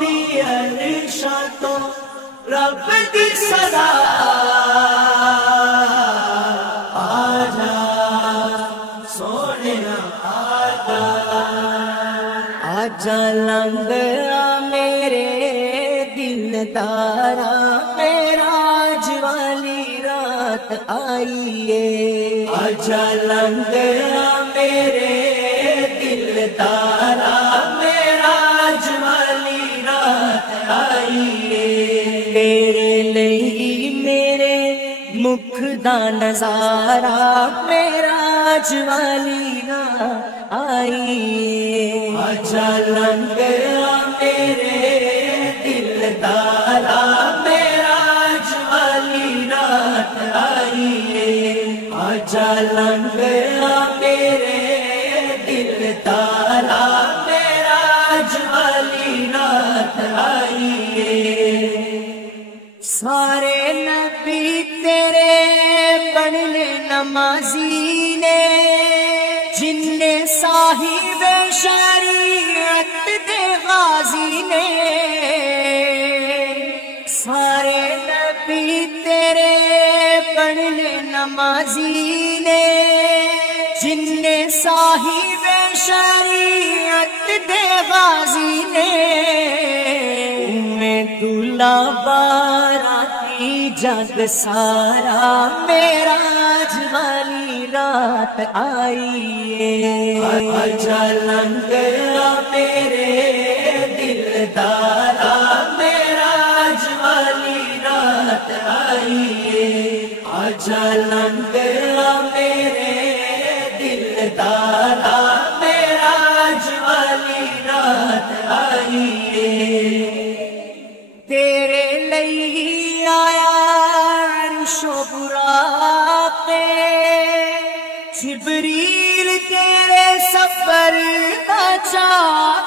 دی عرشاں تو رب دی صدا آجا سونیا آجا لنگیا میرے دلدارا معراج والی رات آئیے آجا لنگیا میرے دلدارا معراج والی رات آئیے تیرے لئی میرے مکھ دا نظارہ معراج والی رات آئیے آجا لنگیا میرے دلدارا معراج والی رات آئیے آجا لنگیا میرے دلدارا معراج والی رات آئیے سارے نبی تیرے بننے نمازی نے جن نے صاحب شریعت دے غازی نے سارے نبی تیرے بننے نمازی نے جن نے صاحب شریعت دے غازی نے میں دلہ باراتی جگ سارا معراج والی رات آئیے آجا لنگیا میرے دلدارا معراج والی رات آئیے آجا لنگیا میرے دلدارا معراج والی رات آئیے تیرے لئی آیا عرش و براق جبریل تیرے سفر بچا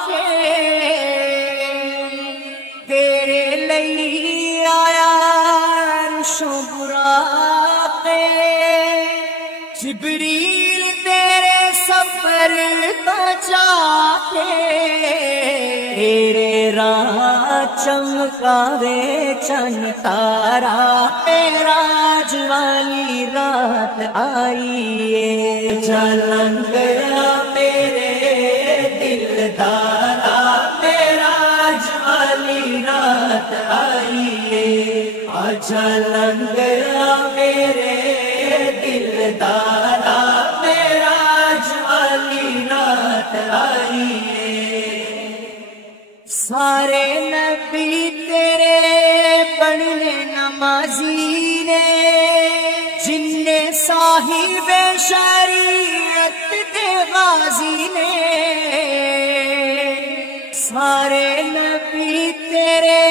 کے تیرے لئی آیا عرش و براق جبریل تیرے سفر بچا کے تیرے راہ چمکاوے چن تارا معراج والی رات آئیے لنگیا میرے دلدارا معراج والی رات آئیے آجا لنگیا میرے دلدارا معراج والی رات آئیے سارے نبی تیرے بننے نمازی نے جن نے صاحب شریعت دے غازی نے سارے نبی تیرے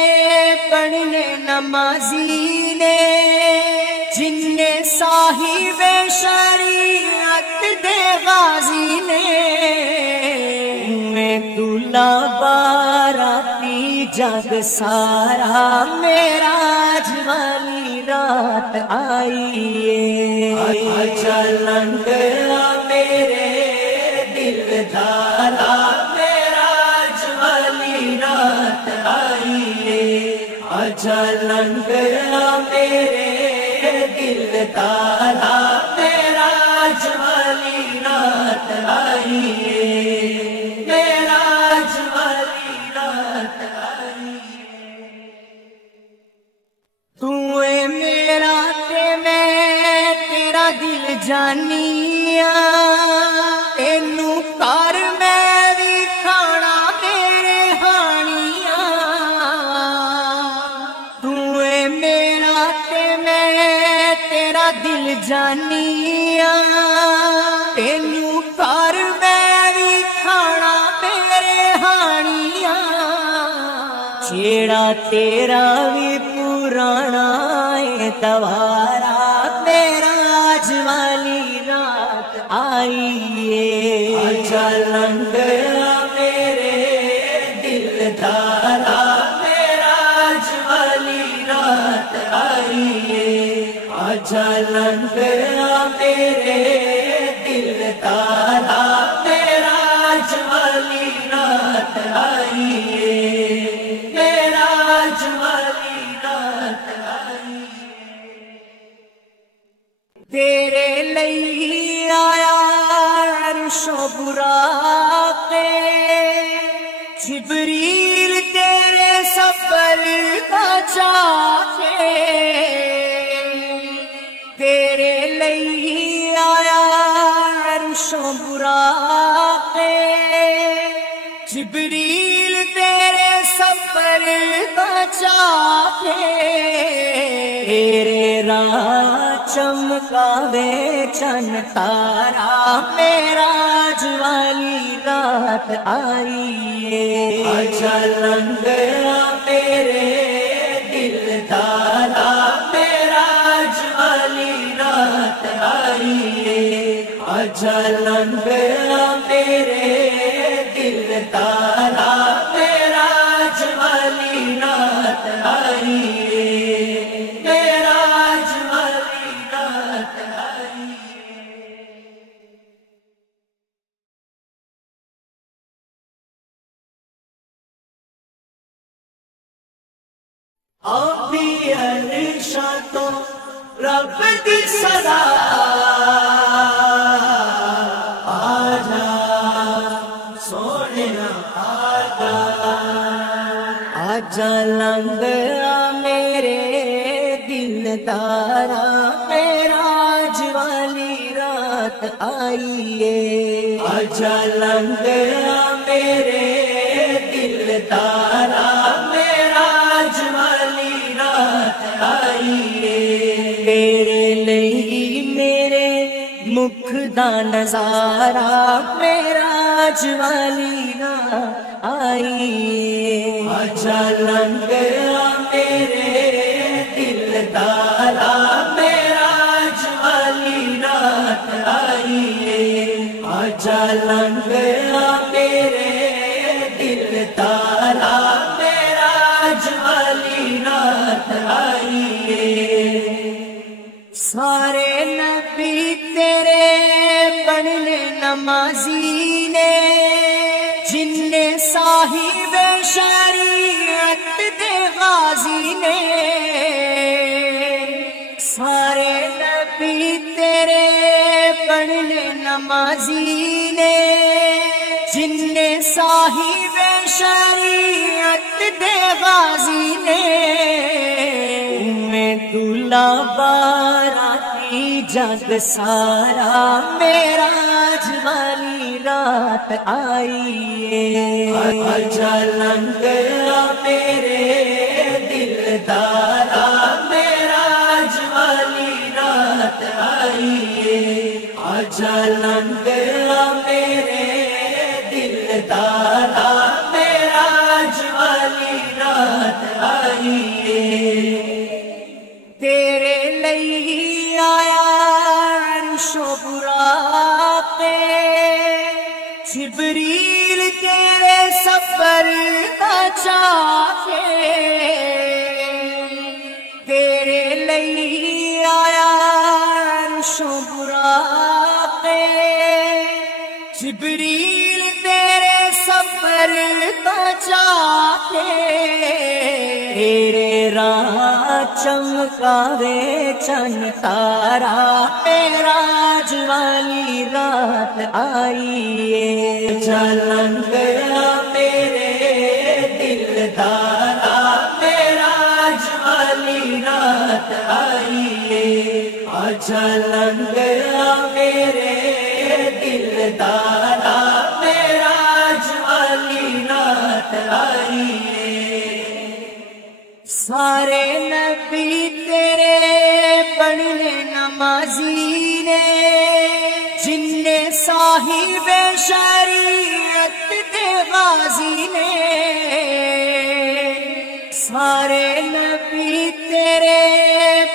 بننے نمازی نے جن نے صاحب شریعت دے غازی نے میں دلہ باراتی جگ سارا معراج والی رات آئیے آجا لنگیا میرے دلدارا معراج والی رات آئیے آجا لنگیا میرے دلدارا معراج والی رات آئیے معراج والی رات آئیے تو اے میرا تے میں تیرا دل جانیا تینوں کر میں بھی کھانا میرے ہانیاں تو اے میرا تے میں تیرا دل جانیا تینوں کر میں بھی کھانا میرے ہانیاں جیڑا تیرا بھی پرانا ہے دوارا معراج والی رات آئیے آجا لنگیا میرے دلدارا معراج والی رات آئیے آجا لنگیا میرے دلدارا معراج والی رات آئیے تیرے لئی آیا عرش و براق جبریل تیرے سفر کا چاہے تیرے لئی آیا عرش و براق جبریل تیرے سفر کا چاہے تیرے راہ چمکاوے چن تارا معراج والی رات آئی ہے اچھا لنگیا میرے دل دارا معراج والی رات آئی ہے اچھا لنگیا میرے دل دارا معراج والی رات آئی ہے معراج والی رات آئی اب بھی عرشا تو رب دی صدا آجا سونے آجا لنگیا میرے دل دارا معراج والی رات آئی ہے آجا لنگیا میرے دل دارا معراج والی رات آئی ہے تیرے لئی میرے مکھ دا نظارہ معراج والی رات آئی ہے اچھا لنگیا میرے دل دارا معراج والی رات آئی ہے اچھا لنگیا میرے دل دارا معراج والی رات آئی ہے سارے نبی تیرے بننے نمازی نے جن نے صاحب شریعت دے غازی نے سارے نبی تیرے بننے نمازی نے جن نے صاحب شریعت دے غازی نے دلہا باراتی جگ سارا معراج والی رات آئی ہے اچھا لنگیا میرے دل دارا معراج والی رات آئی ہے اچھا لنگیا میرے دل دارا معراج والی رات آئی ہے تیرے لئی آیا عرش و براق جبریل تیرے سفر کا چاہے تیرے لئی آیا عرش و براق جبریل تیرے سفر کا چاہے تیرے راہ چمکاوے چن تارا معراج والی رات آئی ہے لنگیا میرے دل دارا معراج والی رات آئی ہے اچھا لنگیا میرے دل دارا معراج والی رات آئی ہے سارے نبی تیرے بننے نمازی نے جن نے صاحب شریعت دے غازی نے سارے نبی تیرے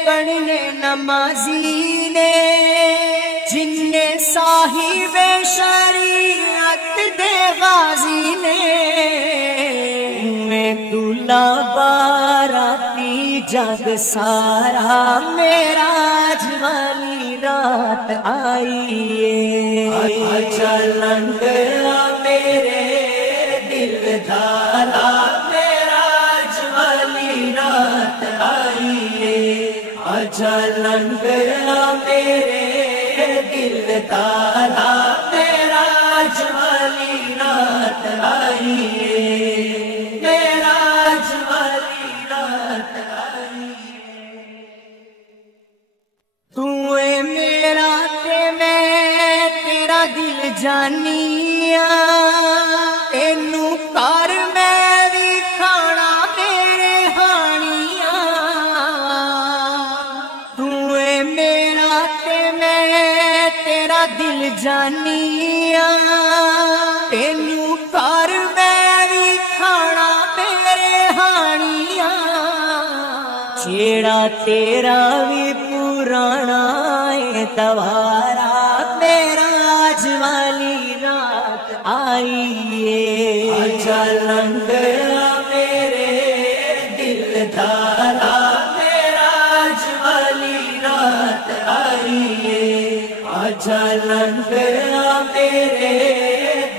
بننے نمازی نے جن نے صاحب شریعت دے غازی نے دلہا باراتی جگ سارا معراج والی رات آئی ہے اچھا لنگیا میرے دل دارا معراج والی رات آئی ہے اچھا لنگیا میرے دل دادا معراج والی رات آئی ہے، معراج والی رات آئی ہے۔ تو اے میرا تے میں تیرا دل جانیا، تینوں کر میں بھی کھانا میرے ہانیاں۔ تو اے میرا تے میں تیرا دل جانیا، تینوں کر میں بھی کھانا میرے ہانیاں۔ جیڑا تیرا بھی پرانا ہے دوارا معراج والی رات آئی ہے۔ آجا لنگڑا میرے دل دادا معراج والی رات آئی ہے، آجا لنگڑا میرے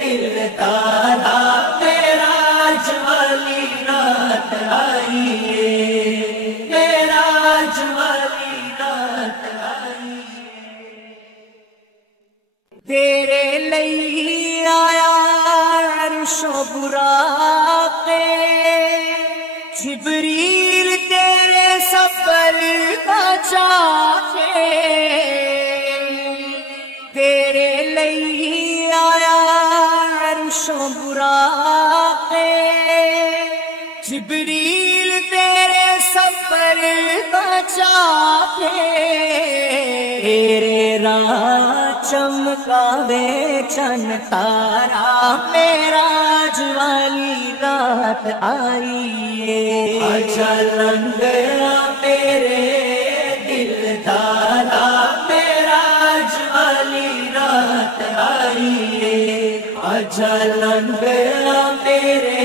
دل دادا معراج والی رات آئی ہے، معراج والی رات آئی ہے۔ تیرے لئی آیا عرش و براق، جبریل تیرے سفر کا چاہے۔ تیرے لئی آیا عرش و براق، جبریل تیرے سفر کا چاہے۔ تیرے راہ چمکاوے چن تارا معراج والی رات آئی ہے۔ آجا لنگڑا میرے دل دادا معراج والی رات آئی ہے، آجا لنگڑا میرے